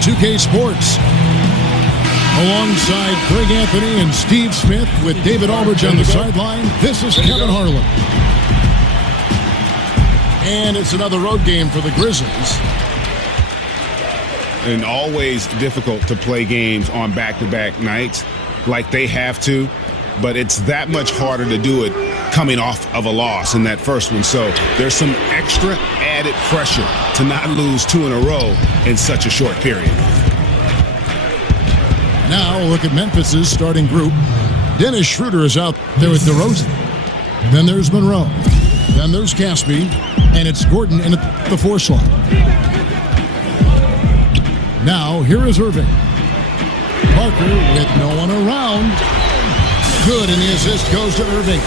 MyLeague2K Sports. Alongside Greg Anthony and Steve Smith with David Aldridge on the sideline, this is Kevin Harlan. And it's another road game for the Grizzlies. And always difficult to play games on back-to-back nights like they have to, but it's that much harder to do it coming off of a loss in that first one. So there's some extra added pressure to not lose 2 in a row in such a short period. Now look at Memphis's starting group. Dennis Schroeder is out there with DeRozan. Then there's Monroe. Then there's Caspi. And it's Gordon in the 4 slot. Now here is Irving. Parker with no one around. Good, and the assist goes to Irving.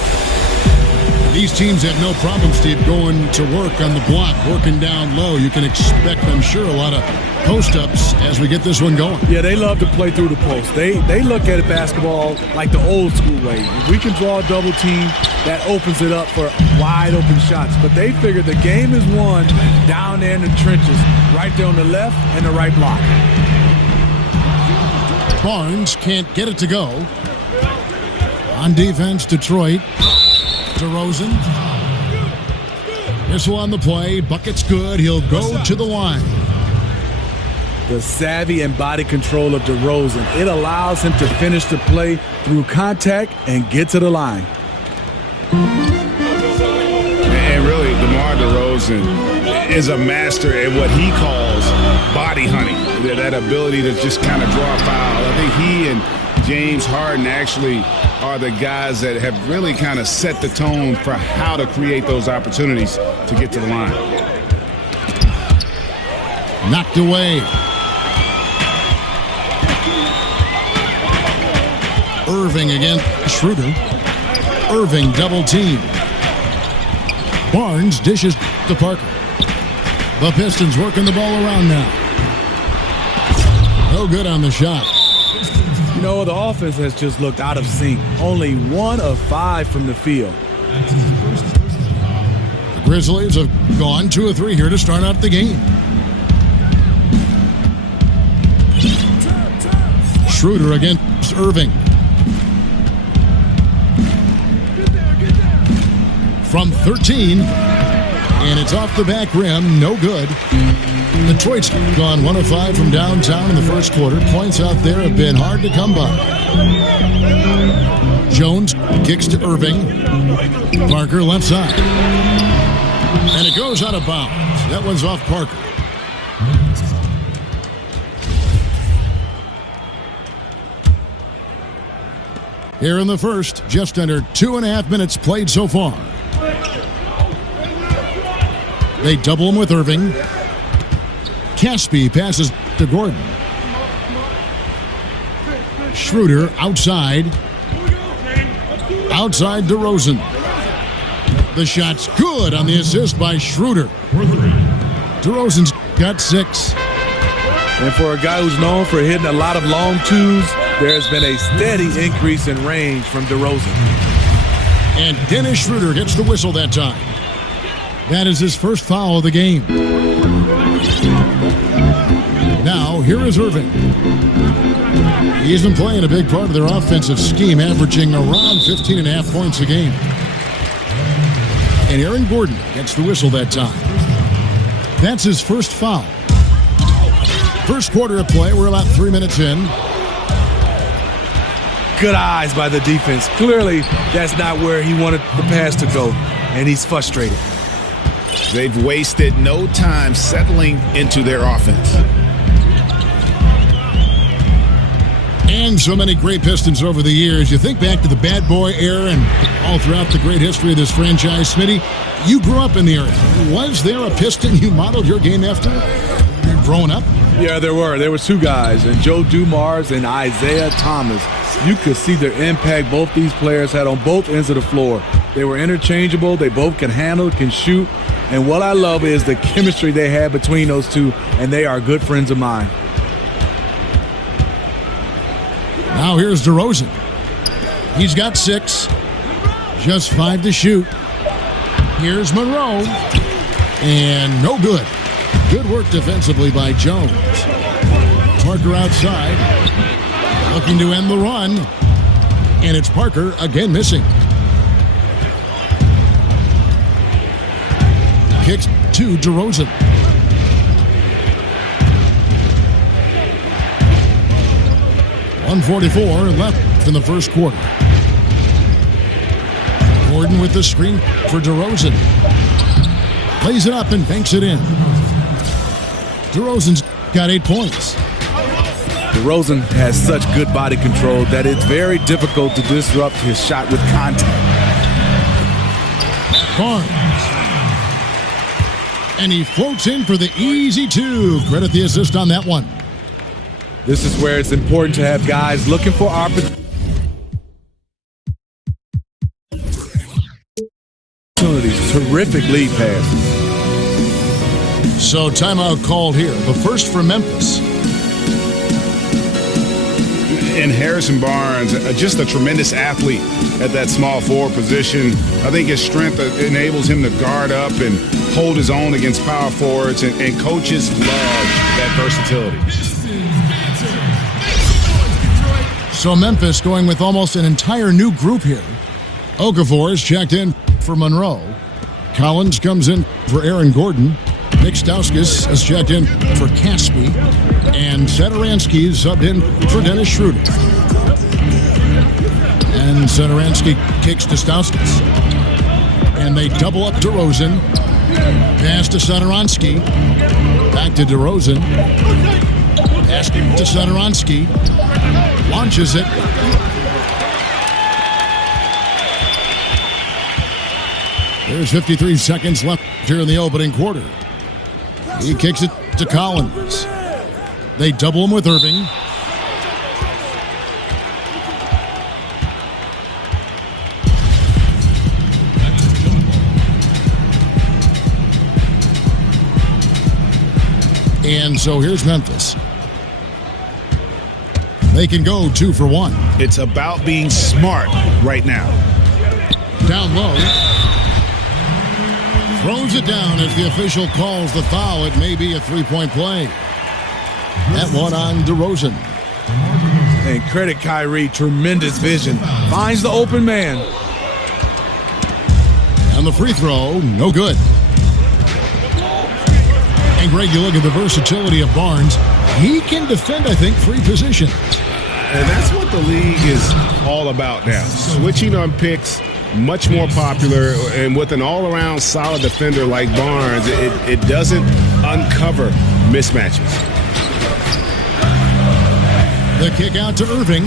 These teams have no problem, Steve, going to work on the block, working down low. You can expect, I'm sure, a lot of post-ups as we get this one going. Yeah, they love to play through the post. They look at basketball like the old school way. If we can draw a double team, that opens it up for wide open shots. But they figure the game is won down there in the trenches, right there on the left and the right block. Barnes can't get it to go. On defense, Detroit. DeRozan. This one on the play. Bucket's good. He'll go to the line. The savvy and body control of DeRozan. It allows him to finish the play through contact and get to the line. And really, DeMar DeRozan is a master at what he calls body hunting. That ability to just kind of draw a foul. I think he and James Harden actually are the guys that have really kind of set the tone for how to create those opportunities to get to the line. Knocked away. Irving against Schroeder. Irving double team. Barnes dishes to Parker. The Pistons working the ball around now. No good on the shot. You know, the offense has just looked out of sync. Only 1 of 5 from the field. The Grizzlies have gone 2 of 3 here to start out the game. Schroeder against Irving. From 13, and it's off the back rim, no good. Detroit's gone 1 of 5 from downtown in the first quarter. Points out there have been hard to come by. Jones kicks to Irving. Parker left side. And it goes out of bounds. That one's off Parker. Here in the first, just under 2.5 minutes played so far. They double him with Irving. Caspi passes to Gordon. Schroeder outside. Outside DeRozan. The shot's good on the assist by Schroeder. DeRozan's got 6. And for a guy who's known for hitting a lot of long twos, there has been a steady increase in range from DeRozan. And Dennis Schroeder gets the whistle that time. That is his first foul of the game. Now, here is Irving. He's been playing a big part of their offensive scheme, averaging around 15.5 points a game. And Aaron Gordon gets the whistle that time. That's his first foul. First quarter of play, we're about 3 minutes in. Good eyes by the defense. Clearly, that's not where he wanted the pass to go, and he's frustrated. They've wasted no time settling into their offense. And so many great Pistons over the years. You think back to the bad boy era and all throughout the great history of this franchise. Smitty, you grew up in the area. Was there a Piston you modeled your game after growing up? Yeah, there were. There were 2 guys, and Joe Dumars and Isaiah Thomas. You could see the impact both these players had on both ends of the floor. They were interchangeable. They both can handle, can shoot. And what I love is the chemistry they had between those 2, and they are good friends of mine. Now here's DeRozan. He's got 6. Just 5 to shoot. Here's Monroe. And no good. Good work defensively by Jones. Parker outside, looking to end the run. And it's Parker again missing. Kicks to DeRozan. .144 left in the first quarter. Gordon with the screen for DeRozan. Plays it up and banks it in. DeRozan's got 8 points. DeRozan has such good body control that it's very difficult to disrupt his shot with contact. Barnes. And he floats in for the easy two. Credit the assist on that one. This is where it's important to have guys looking for opportunities. Terrific lead pass. So timeout called here. The first for Memphis. And Harrison Barnes, just a tremendous athlete at that small forward position. I think his strength enables him to guard up and hold his own against power forwards, and coaches love that versatility. So Memphis going with almost an entire new group here. Okafor is checked in for Monroe. Collins comes in for Aaron Gordon. Nick Stauskas is checked in for Caspi. And Satoransky is subbed in for Dennis Schroeder. And Satoransky kicks to Stauskas. And they double up DeRozan. Pass to Satoransky. Back to DeRozan. Pass to Satoransky. Launches it. There's 53 seconds left here in the opening quarter. He kicks it to Collins. They double him with Irving. And so here's Memphis. They can go 2 for 1. It's about being smart right now. Down low. Throws it down as the official calls the foul. It may be a three-point play. That one on DeRozan. And credit Kyrie, tremendous vision. Finds the open man. And the free throw, no good. And Greg, you look at the versatility of Barnes. He can defend, I think, 3 positions. And that's what the league is all about now. Switching on picks, much more popular, and with an all-around solid defender like Barnes, it doesn't uncover mismatches. The kick out to Irving.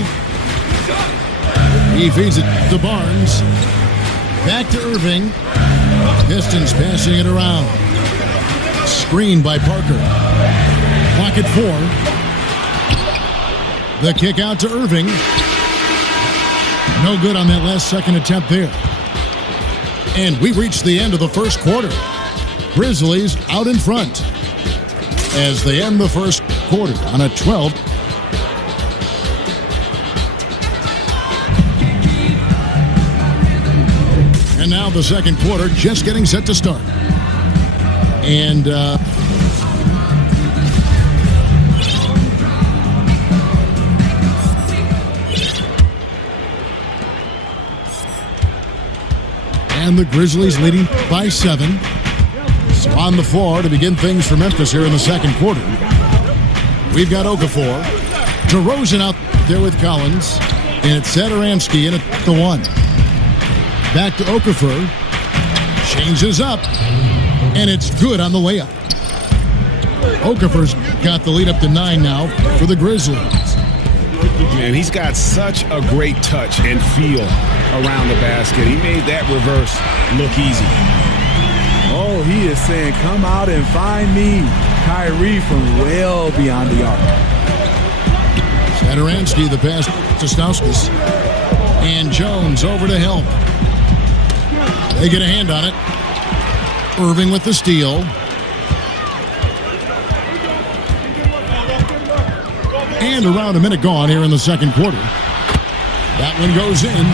He feeds it to Barnes. Back to Irving. Pistons passing it around. Screen by Parker. Clock at 4. The kick out to Irving. No good on that last second attempt there. And we reached the end of the first quarter. Grizzlies out in front as they end the first quarter on a 12. And now the second quarter just getting set to start. And the Grizzlies leading by 7. So on the floor to begin things for Memphis here in the second quarter. We've got Okafor. DeRozan out there with Collins. And it's Satoransky in at the 1. Back to Okafor. Changes up. And it's good on the way up. Okafor's got the lead up to 9 now for the Grizzlies. Man, he's got such a great touch and feel around the basket. He made that reverse look easy. Oh, he is saying, come out and find me. Kyrie from well beyond the arc. Satoransky, the pass to Stauskas. And Jones over to help. They get a hand on it. Irving with the steal. And around a minute gone here in the second quarter. That one goes in.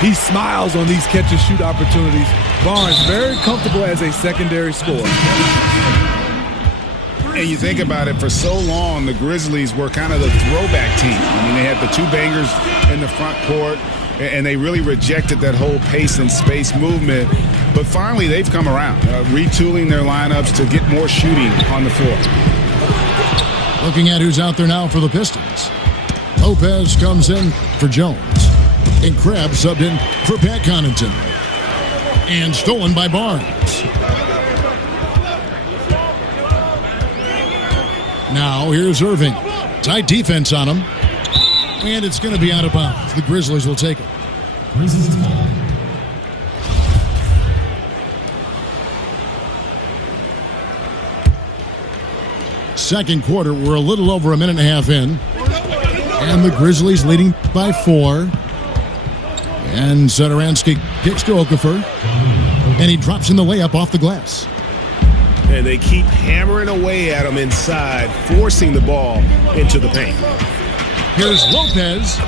He smiles on these catch-and-shoot opportunities. Barnes very comfortable as a secondary scorer. And you think about it, for so long, the Grizzlies were kind of the throwback team. I mean, they had the two bangers in the front court, and they really rejected that whole pace and space movement. But finally, they've come around, retooling their lineups to get more shooting on the floor. Looking at who's out there now for the Pistons. Lopez comes in for Jones. And Krabs subbed in for Pat Connaughton. And stolen by Barnes. Now here's Irving. Tight defense on him. And it's going to be out of bounds. The Grizzlies will take it. Grizzlies ball. Second quarter, we're a little over a minute and a half in. And the Grizzlies leading by 4. And Satoransky kicks to Okafor. And he drops in the layup off the glass. And they keep hammering away at him inside, forcing the ball into the paint. Here's Lopez.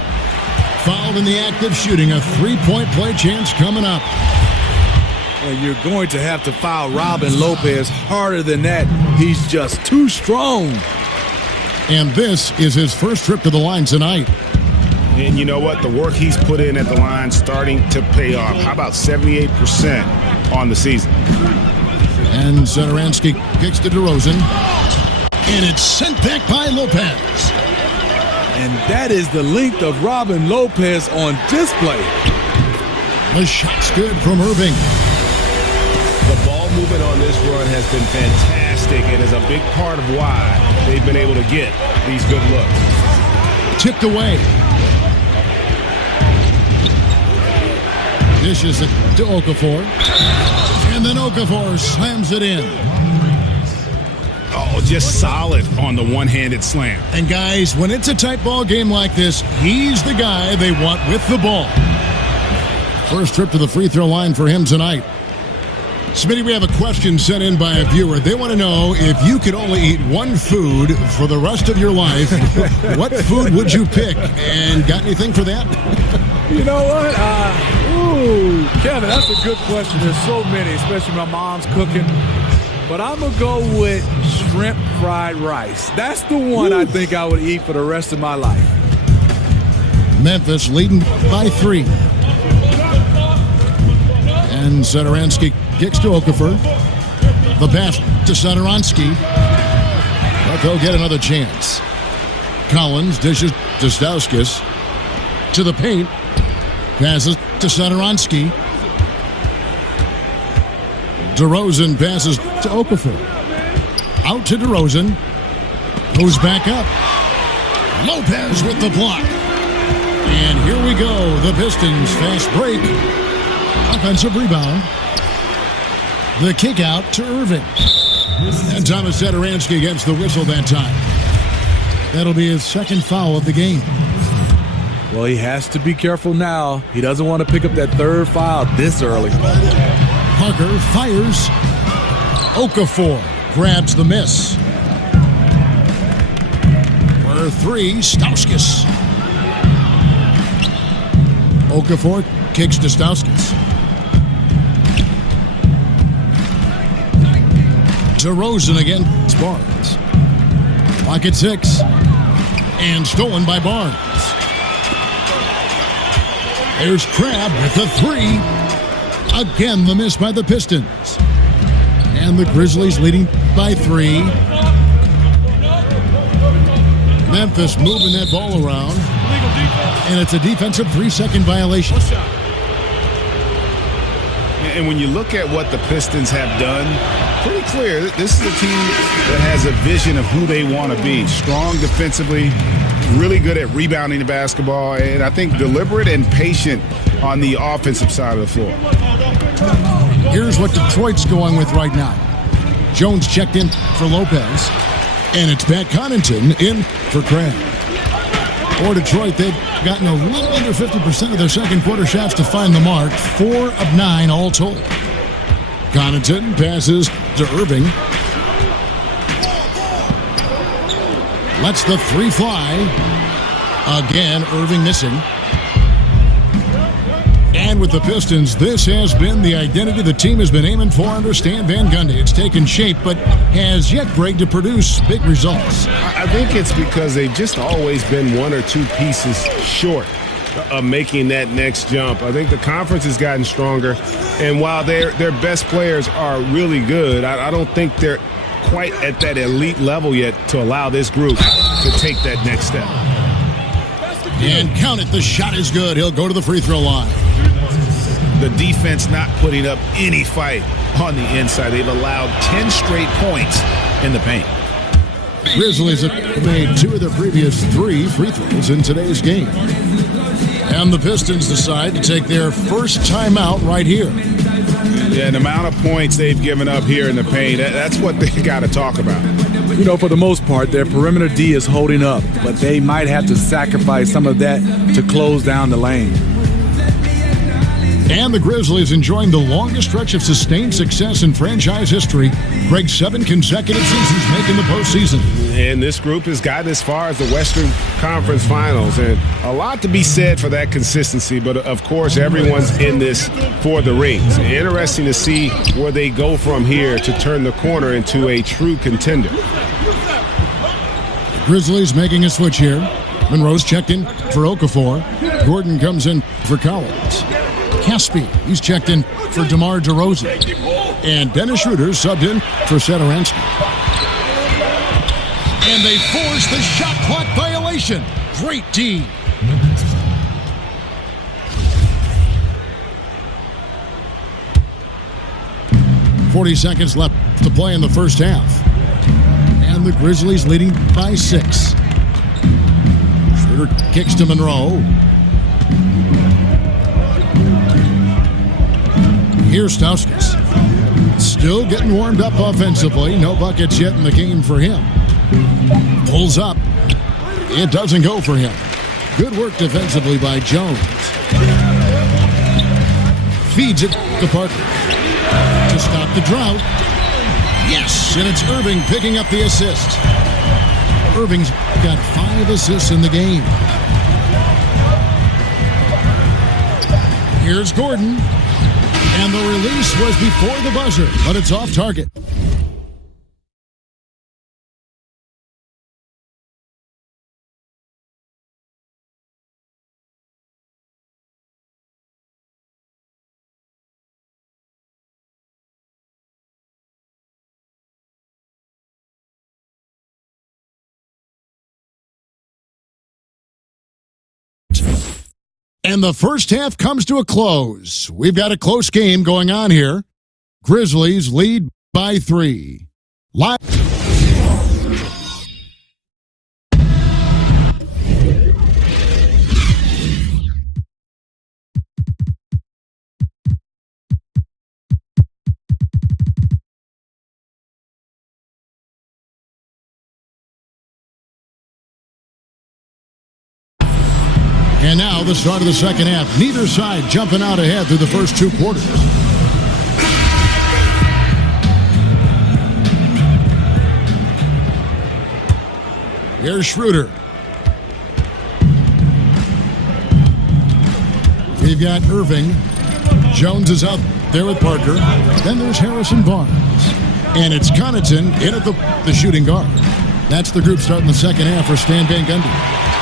Fouled in the act of shooting. A three-point play chance coming up. And you're going to have to foul Robin Lopez harder than that. He's just too strong. And this is his first trip to the line tonight. And you know what? The work he's put in at the line starting to pay off. How about 78% on the season? And Satoransky kicks to DeRozan. And it's sent back by Lopez. And that is the length of Robin Lopez on display. The shot's good from Irving. The ball movement on this run has been fantastic and is a big part of why they've been able to get these good looks. Tipped away. Dishes it to Okafor. And then Okafor slams it in. Oh, just solid on the one-handed slam. And guys, when it's a tight ball game like this, he's the guy they want with the ball. First trip to the free throw line for him tonight. Smitty, we have a question sent in by a viewer. They want to know, if you could only eat one food for the rest of your life, what food would you pick? And got anything for that? You know what? Kevin, that's a good question. There's so many, especially my mom's cooking. But I'm going to go with shrimp fried rice. That's the one I think I would eat for the rest of my life. Memphis leading by 3. And Satoransky kicks to Okafor. The pass to Satoransky. But they'll get another chance. Collins dishes to Stauskas. To the paint. Passes to Satoransky. DeRozan passes to Okafor. Out to DeRozan. Goes back up. Lopez with the block. And here we go. The Pistons fast break. Offensive rebound. The kick out to Irving. And Thomas Satoransky gets the whistle that time. That'll be his second foul of the game. Well, he has to be careful now. He doesn't want to pick up that third foul this early. Parker fires. Okafor grabs the miss. For 3, Stauskas. Okafor kicks to Stauskas. DeRozan against Barnes. Pocket 6. And stolen by Barnes. There's Crabbe with the 3. Again, the miss by the Pistons. And the Grizzlies leading by 3. Memphis moving that ball around. And it's a defensive 3-second violation. And when you look at what the Pistons have done, pretty clear, this is a team that has a vision of who they want to be. Strong defensively, really good at rebounding the basketball, and I think deliberate and patient on the offensive side of the floor. Here's what Detroit's going with right now. Jones checked in for Lopez, and it's Pat Connaughton in for Crabbe. For Detroit, they've gotten a little under 50% of their second quarter shots to find the mark. 4 of 9 all told. Connaughton passes to Irving. Lets the 3 fly. Again, Irving missing. And with the Pistons, this has been the identity the team has been aiming for under Stan Van Gundy. It's taken shape, but has yet, Greg, to produce big results. I think it's because they've just always been one or two pieces short of making that next jump. I think the conference has gotten stronger, and while their best players are really good, I don't think they're quite at that elite level yet to allow this group to take that next step. And count it, the shot is good. He'll go to the free throw line. The defense not putting up any fight on the inside. They've allowed 10 straight points in the paint. Grizzlies have made 2 of their previous 3 free throws in today's game. And the Pistons decide to take their first timeout right here. Yeah, and the amount of points they've given up here in the paint, that's what they got to talk about. You know, for the most part, their perimeter D is holding up, but they might have to sacrifice some of that to close down the lane. And the Grizzlies enjoying the longest stretch of sustained success in franchise history. Greg, 7 consecutive seasons making the postseason. And this group has gotten as far as the Western Conference Finals. And a lot to be said for that consistency. But, of course, everyone's in this for the rings. Interesting to see where they go from here to turn the corner into a true contender. The Grizzlies making a switch here. Monroe's checked in for Okafor. Gordon comes in for Collins. Caspi, he's checked in for DeMar DeRozan. And Dennis Schroeder subbed in for Satoransky. And they force the shot clock violation. Great D. "40 seconds left to play in the first half. And the Grizzlies leading by 6. Schroeder kicks to Monroe. Here's Stauskas. Still getting warmed up offensively. No buckets yet in the game for him. Pulls up. It doesn't go for him. Good work defensively by Jones. Feeds it to Parker to stop the drought. Yes, and it's Irving picking up the assist. Irving's got 5 assists in the game. Here's Gordon. And the release was before the buzzer, but it's off target. And the first half comes to a close. We've got a close game going on here. Grizzlies lead by 3. Live. And now the start of the second half. Neither side jumping out ahead through the first 2 quarters. Here's Schroeder. We've got Irving. Jones is out there with Parker. Then there's Harrison Barnes. And it's Connaughton in at the shooting guard. That's the group starting the second half for Stan Van Gundy.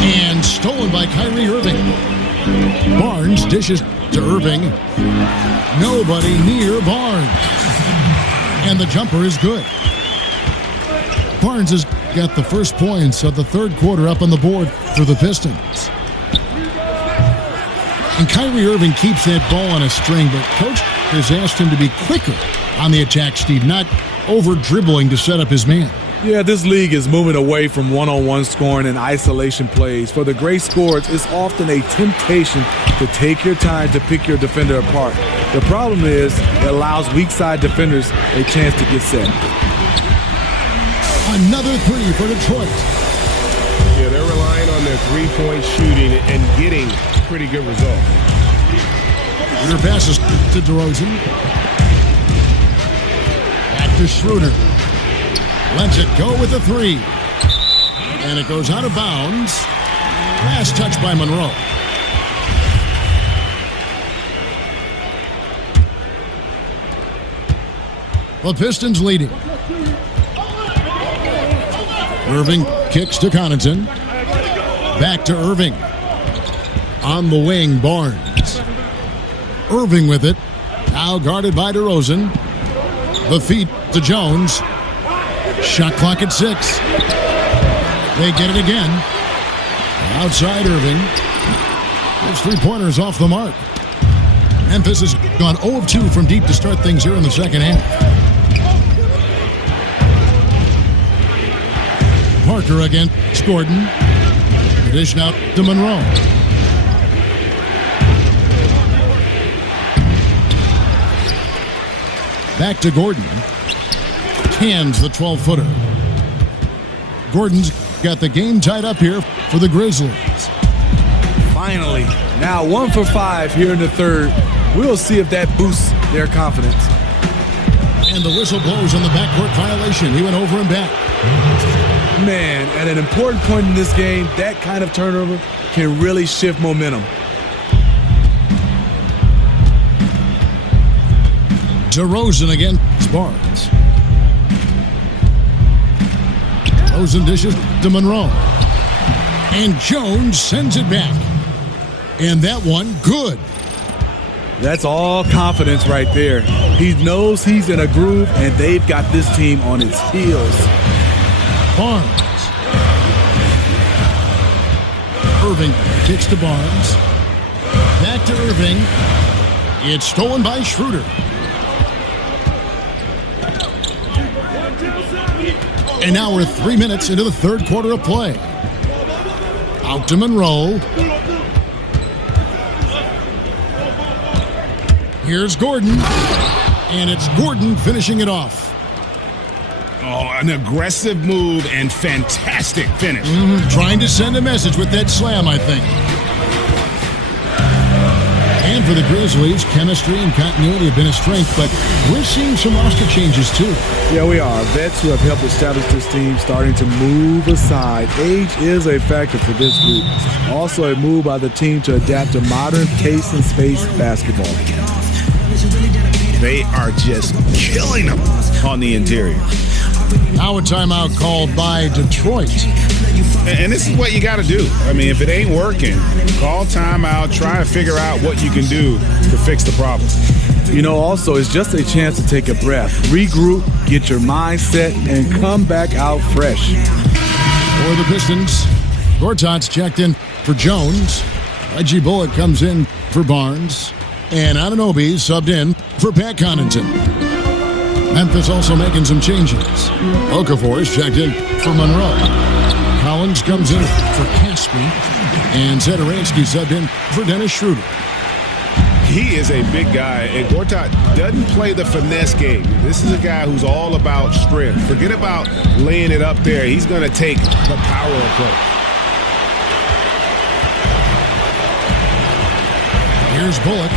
And stolen by Kyrie Irving. Barnes dishes to Irving. Nobody near Barnes. And the jumper is good. Barnes has got the first points of the third quarter up on the board for the Pistons. And Kyrie Irving keeps that ball on a string, but Coach has asked him to be quicker on the attack, Steve, not over-dribbling to set up his man. Yeah, this league is moving away from one-on-one scoring and isolation plays. For the great scorers, it's often a temptation to take your time to pick your defender apart. The problem is it allows weak side defenders a chance to get set. Another 3 for Detroit. Yeah, they're relying on their three-point shooting and getting pretty good results. Schroeder passes to DeRozan. Back to Schroeder. Lets it go with a 3. And it goes out of bounds. Last touch by Monroe. The Pistons leading. Irving kicks to Connaughton. Back to Irving. On the wing, Barnes. Irving with it. Now guarded by DeRozan. The feed to Jones. Shot clock at 6. They get it again. Outside Irving. Those three-pointers off the mark. Memphis has gone 0 of 2 from deep to start things here in the second half. Parker against Gordon. The dish out to Monroe. Back to Gordon. Cans the 12-footer. Gordon's got the game tied up here for the Grizzlies. Finally, now 1 for 5 here in the third. We'll see if that boosts their confidence. And the whistle blows on the backcourt violation. He went over and back. Man, at an important point in this game, that kind of turnover can really shift momentum. DeRozan against Barnes. DeRozan dishes to Monroe. And Jones sends it back. And that one, good. That's all confidence right there. He knows he's in a groove, and they've got this team on its heels. Barnes. Irving kicks to Barnes. Back to Irving. It's stolen by Schroeder. And now we're 3 minutes into the third quarter of play. Out to Monroe. Here's Gordon. And it's Gordon finishing it off. Oh, an aggressive move and fantastic finish. Trying to send a message with that slam, I think. And for the Grizzlies, chemistry and continuity have been a strength, but we're seeing some roster changes too. Yeah, we are. Vets who have helped establish this team starting to move aside. Age is a factor for this group. Also a move by the team to adapt to modern pace and space basketball. They are just killing them on the interior. Now a timeout called by Detroit. And this is what you got to do. I mean, if it ain't working, call timeout, try to figure out what you can do to fix the problem. You know, also, it's just a chance to take a breath, regroup, get your mind set, and come back out fresh. For the Pistons, Gortat's checked in for Jones. Reggie Bullock comes in for Barnes. And Anunoby subbed in for Pat Connaughton. Memphis also making some changes. Okafor is checked in for Monroe. Collins comes in for Caspi. And Zedaransky subbed in for Dennis Schroeder. He is a big guy, and Gortat doesn't play the finesse game. This is a guy who's all about strength. Forget about laying it up there. He's going to take the power approach. Here's Bullock.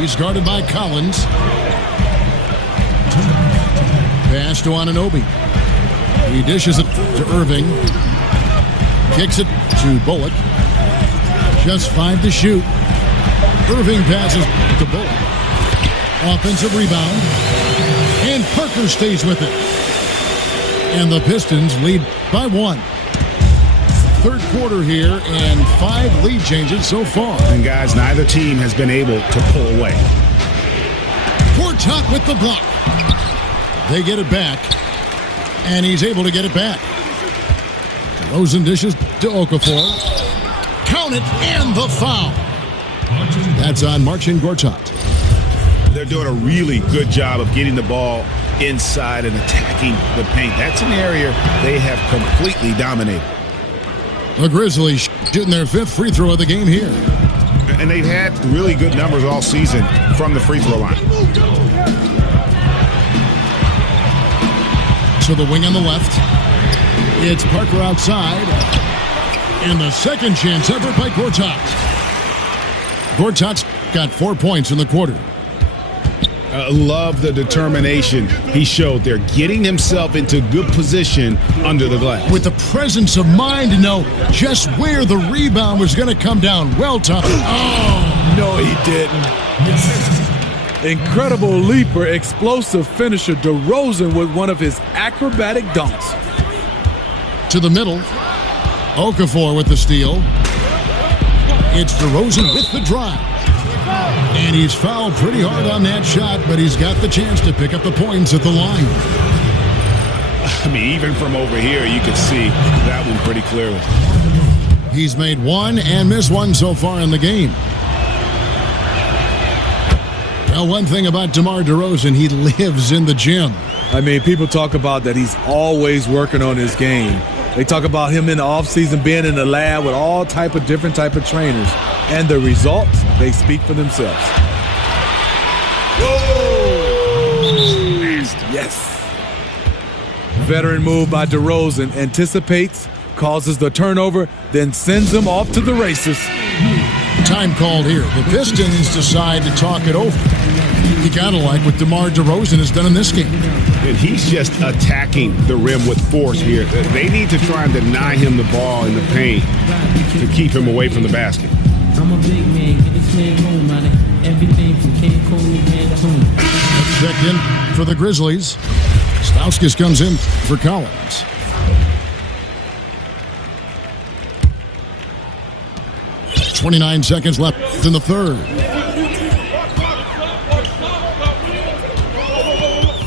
He's guarded by Collins. Pass to Anunoby. He dishes it to Irving. Kicks it to Bullock. Just 5 to shoot. Irving passes to Bullock. Offensive rebound. And Parker stays with it. And the Pistons lead by 1. Third quarter here and 5 lead changes so far. And guys, neither team has been able to pull away. Gortat with the block. They get it back. And he's able to get it back. DeRozan dishes to Okafor. Count it and the foul. That's on Marcin Gortat. They're doing a really good job of getting the ball inside and attacking the paint. That's an area they have completely dominated. The Grizzlies shooting their 5th free throw of the game here. And they've had really good numbers all season from the free throw line. To the wing on the left. It's Parker outside. And the second chance effort by Gortat. Gortat's got 4 points in the quarter. Love the determination he showed there, getting himself into good position under the glass. With the presence of mind to know just where the rebound was going to come down. Well done. Oh, no, he didn't. Incredible leaper, explosive finisher, DeRozan with one of his acrobatic dunks. To the middle. Okafor with the steal. It's DeRozan with the drive. And he's fouled pretty hard on that shot, but he's got the chance to pick up the points at the line. I mean, even from over here, you could see that one pretty clearly. He's made one and missed one so far in the game. Well, one thing about DeMar DeRozan, he lives in the gym. I mean, people talk about that he's always working on his game. They talk about him in the offseason being in the lab with all different type of trainers. And the results, they speak for themselves. Whoa! Yes. Veteran move by DeRozan, anticipates, causes the turnover, then sends him off to the races. Time called here. The Pistons decide to talk it over. You gotta like what DeMar DeRozan has done in this game. And he's just attacking the rim with force here. They need to try and deny him the ball in the paint to keep him away from the basket. I'm a big man, get this man home, man. Everything from Cancun to home. Let's check in for the Grizzlies. Stauskas comes in for Collins. .29 seconds left in the third.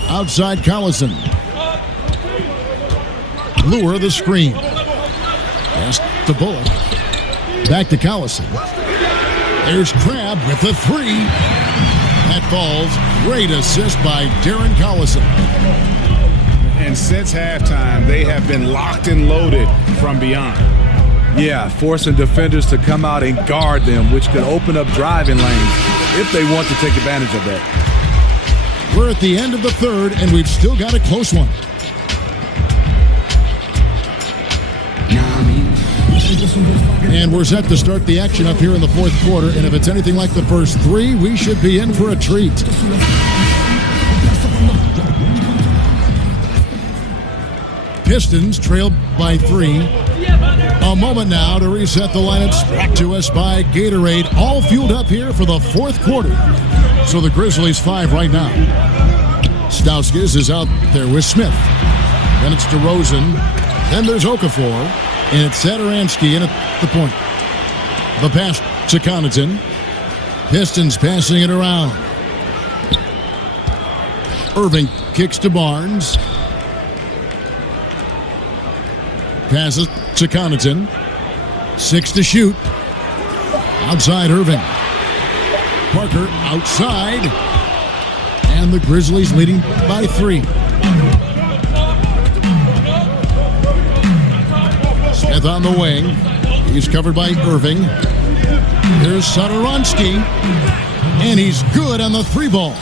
Outside Collison. Lure the screen. Pass to Bullock. Back to Collison. There's Crabbe with the three. That falls. Great assist by Darren Collison. And since halftime, they have been locked and loaded from beyond. Yeah, forcing defenders to come out and guard them, which could open up driving lanes if they want to take advantage of that. We're at the end of the third, and we've still got a close one. And we're set to start the action up here in the fourth quarter, and if it's anything like the first three, we should be in for a treat. Pistons trail by 3. A moment now to reset the lineups. Brought to us by Gatorade. All fueled up here for the fourth quarter. So the Grizzlies 5 right now. Stauskas is out there with Smith. Then it's DeRozan. Then there's Okafor. And it's Satoransky in at the point. The pass to Connaughton. Pistons passing it around. Irving kicks to Barnes. Passes to Connaughton. 6 to shoot. Outside Irving. Parker outside. And the Grizzlies leading by 3. Smith on the wing. He's covered by Irving. Here's Satoransky. And he's good on the 3 ball.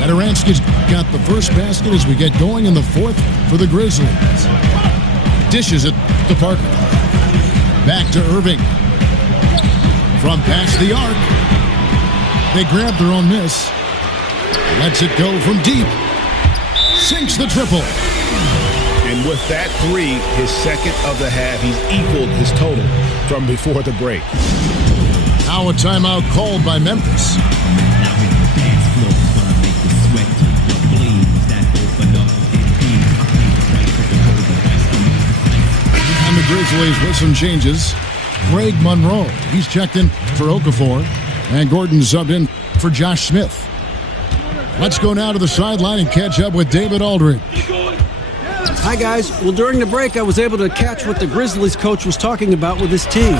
Satoransky's got the first basket as we get going in the fourth for the Grizzlies. Dishes it to Parker. Back to Irving. From past the arc. They grab their own miss. Lets it go from deep. Sinks the triple. And with that 3, his second of the half, he's equaled his total from before the break. Now a timeout called by Memphis. And the Grizzlies with some changes. Greg Monroe, he's checked in for Okafor. And Gordon subbed in for Josh Smith. Let's go now to the sideline and catch up with David Aldridge. Hi, guys. Well, during the break, I was able to catch what the Grizzlies coach was talking about with his team.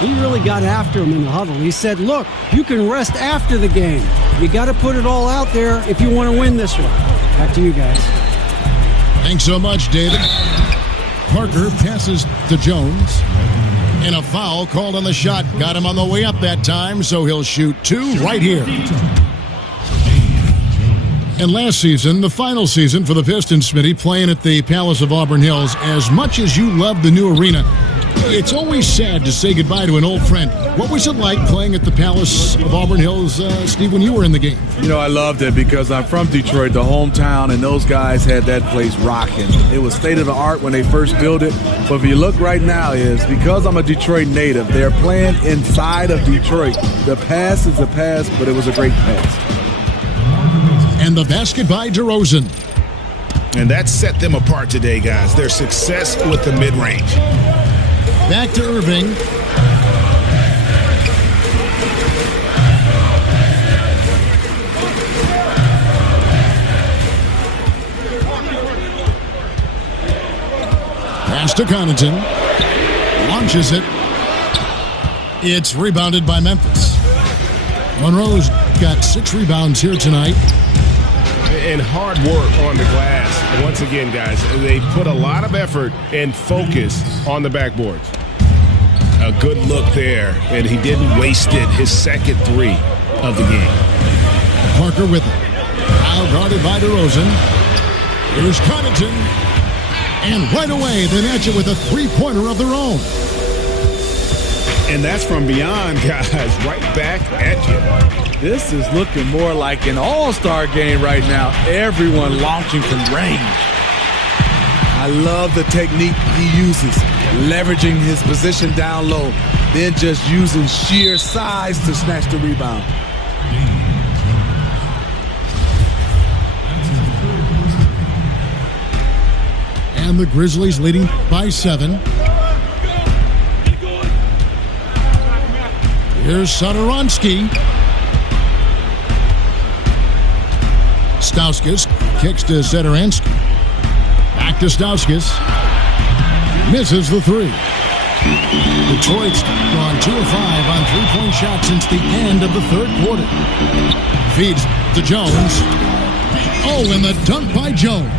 He really got after him in the huddle. He said, look, you can rest after the game. You got to put it all out there if you want to win this one. Back to you guys. Thanks so much, David. Parker passes to Jones. And a foul called on the shot. Got him on the way up that time, so he'll shoot 2 right here. And last season, the final season for the Pistons, Smitty, playing at the Palace of Auburn Hills, as much as you love the new arena, It's always sad to say goodbye to an old friend. What was it like playing at the Palace of Auburn Hills, Steve, when you were in the game? You know, I loved it because I'm from Detroit, the hometown, and those guys had that place rocking. It was state of the art when they first built it. But if you look right now, is because I'm a Detroit native, they're playing inside of Detroit. The pass is a pass, but it was a great pass. And the basket by DeRozan. And that set them apart today, guys. Their success with the mid-range. Back to Irving. Pass to Connaughton. Launches it. It's rebounded by Memphis. Monroe's got 6 rebounds here tonight. And hard work on the glass. Once again, guys, they put a lot of effort and focus on the backboards. A good look there, and he didn't waste it. His second 3 of the game. Parker with it. Now guarded by DeRozan. Here's Connaughton. And right away, they match it with a 3-pointer of their own. And that's from beyond, guys. Right back at you. This is looking more like an all-star game right now. Everyone launching from range. I love the technique he uses, leveraging his position down low, then just using sheer size to snatch the rebound. And the Grizzlies leading by 7. Here's Satoransky. Stauskas kicks to Satoransky. Back to Stauskas. Misses the 3. Detroit's gone 2 of 5 on 3-point shots since the end of the 3rd quarter. Feeds to Jones. Oh, and the dunk by Jones.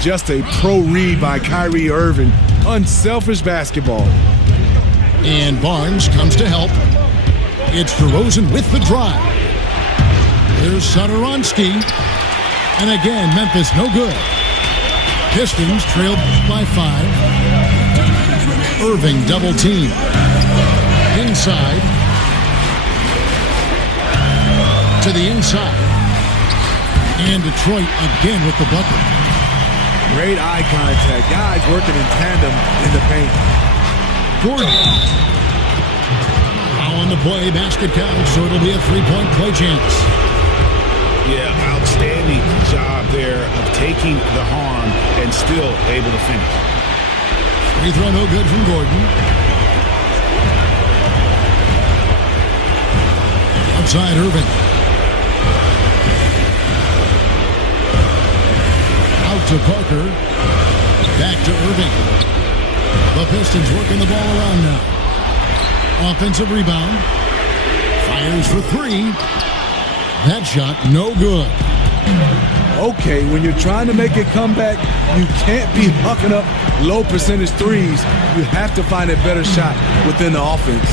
Just a pro read by Kyrie Irving. Unselfish basketball. And Barnes comes to help. It's DeRozan with the drive. Here's Satoransky. And again, Memphis no good. Pistons trailed by 5. Irving double team. Inside. To the inside. And Detroit again with the bucket. Great eye contact. Guys working in tandem in the paint. Gordon. Now on the play, basket counts, so it'll be a 3-point play chance. Yeah, outstanding job there of taking the harm and still able to finish. Free throw no good from Gordon. Outside Irving. Out to Parker. Back to Irving. The Pistons working the ball around now. Offensive rebound. Fires for 3. That shot no good. Okay, when you're trying to make a comeback, you can't be hucking up low percentage threes. You have to find a better shot within the offense.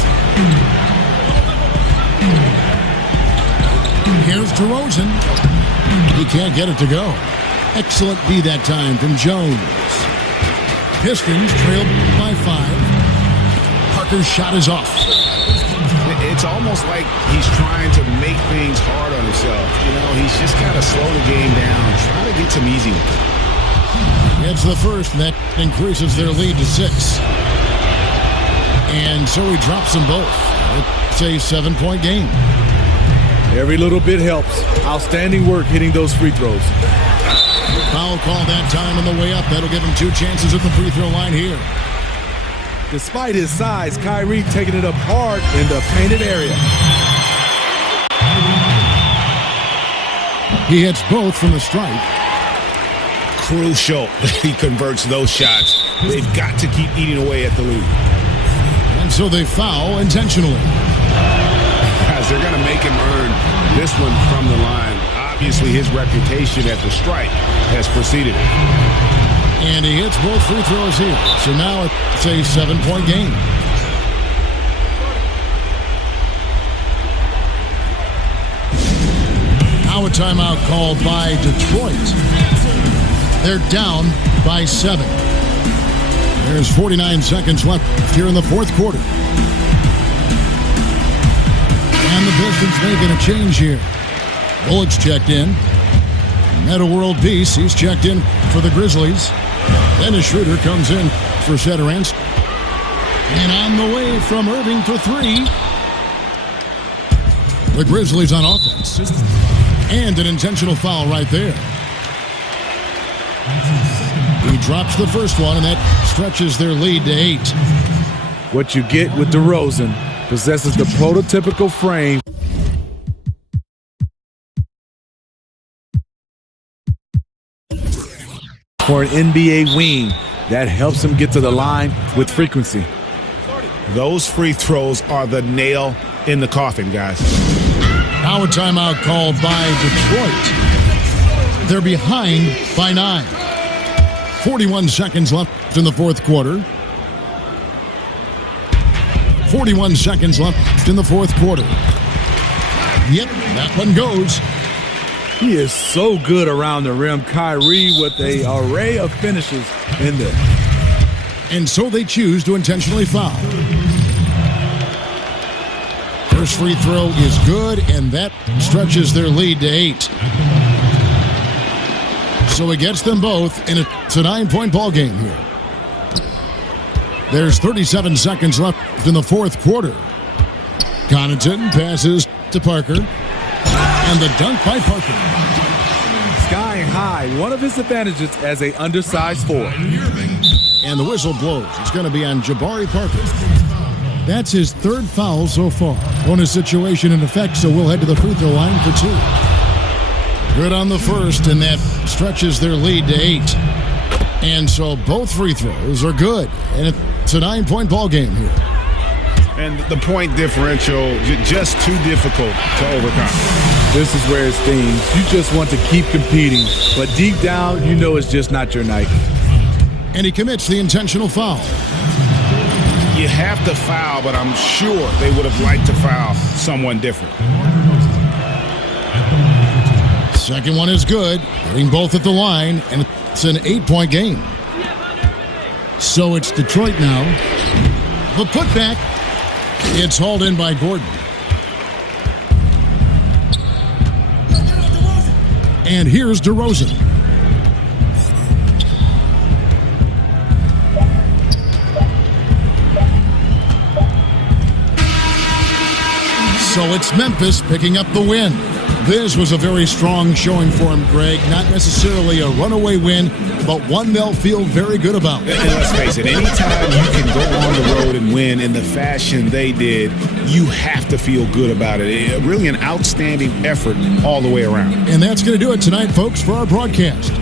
Here's DeRozan. He can't get it to go. Excellent D that time from Jones. Pistons trailed by 5. Parker's shot is off. It's almost like he's trying to make things hard on himself. You know, he's just got to slow the game down, try to get some easy ones. It's the first that increases their lead to 6. And so he drops them both. It's a 7-point game. Every little bit helps. Outstanding work hitting those free throws. Foul call that time on the way up. That'll give him 2 chances at the free throw line here. Despite his size, Kyrie taking it up hard in the painted area. He hits both from the stripe. Crucial he converts those shots. They've got to keep eating away at the lead. And so they foul intentionally. Guys, they're going to make him earn this one from the line. Obviously, his reputation at the stripe has preceded him. And he hits both free throws here. So now it's a 7-point game. Now a timeout called by Detroit. They're down by 7. There's 49 seconds left here in the fourth quarter. And the Pistons making a change here. Bullock's checked in. Meta World Peace, he's checked in for the Grizzlies. Dennis Schroeder comes in for Satoransky. And on the way from Irving for three. The Grizzlies on offense. And an intentional foul right there. He drops the first one, and that stretches their lead to 8. What you get with DeRozan possesses the prototypical frame for an NBA wing that helps him get to the line with frequency. Those free throws are the nail in the coffin, guys. Now a timeout called by Detroit. They're behind by 9. 41 seconds left in the fourth quarter. 41 seconds left in the fourth quarter. Yep, that one goes. He is so good around the rim. Kyrie with an array of finishes in there. And so they choose to intentionally foul. First free throw is good, and that stretches their lead to 8. So it gets them both, and it's a 9-point ball game here. There's 37 seconds left in the fourth quarter. Connaughton passes to Parker, and the dunk by Parker. Skying high, one of his advantages as an undersized forward. And the whistle blows. It's going to be on Jabari Parker. That's his third foul so far. Bonus situation in effect, so we'll head to the free throw line for 2. Good on the first, and that stretches their lead to 8. And so both free throws are good, and it's a 9-point ball game here. And the point differential just too difficult to overcome. This is where it stings. You just want to keep competing, but deep down, you know it's just not your night. And he commits the intentional foul. You have to foul, but I'm sure they would have liked to foul someone different. Second one is good, hitting both at the line, and it's an 8-point game. So it's Detroit now. The putback, it's hauled in by Gordon. And here's DeRozan. So it's Memphis picking up the win. This was a very strong showing for him, Greg. Not necessarily a runaway win, but one they'll feel very good about. And let's face it, anytime you can go on the road and win in the fashion they did, you have to feel good about it. Really an outstanding effort all the way around. And that's going to do it tonight, folks, for our broadcast.